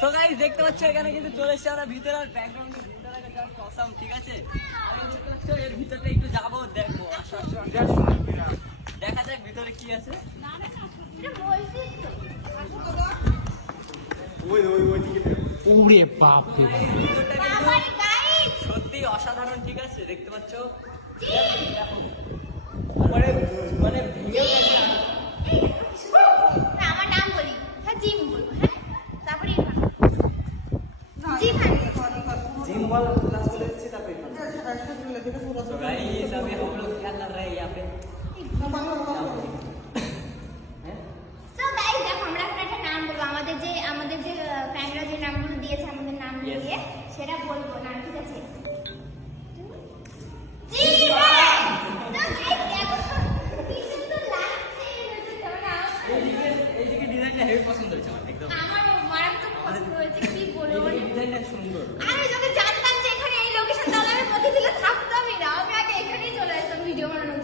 তো গাইস দেখতে পাচ্ছ এখানে কিন্তু চলে এসেছে আমরা ভিতরে, আর ব্যাকগ্রাউন্ডে ভিতরে জাস্ট অসাম, ঠিক আছে? আর দেখতে পাচ্ছ এর ভিতরটা একটু যাবো, দেখবো, দেখা যাক ভিতরে কি আছে। ওরে বাপ রে, সত্যি অসাধারণ, ঠিক আছে? দেখতে পাচ্ছ মানে মানে আমার নাম বলি, হ্যাঁ জিম বলবো, হ্যাঁ তারপরে जिम वाला क्लास बोले अच्छी था पे तो गाइस अभी हम लोग क्या कर रहे हैं यहाँ पे? সো গাইস দেখো আমরা এখন একটা নাম বলবো, আমাদের যে ফ্যানরা যে নামগুলো দিয়েছে আমাদের নাম দিয়ে সেটা বলবো না, ঠিক আছে? জীবন তো গাইস দেখো কি সুন্দর লাগছে, এইদিকে ডিজাইনটা হেভি পছন্দ হয়েছে আমার, একদম আমার মারাত্মক পছন্দ হয়েছে, কি বলবো? এইদিকে ডিজাইনটা সুন্দর। আমি যদি জানতাম যে এখানে এই লোকেশন, তাহলে আমি প্রতিদিন থাকতামই না, আমি আগে এখানেই চলে আসতাম ভিডিও বানানোর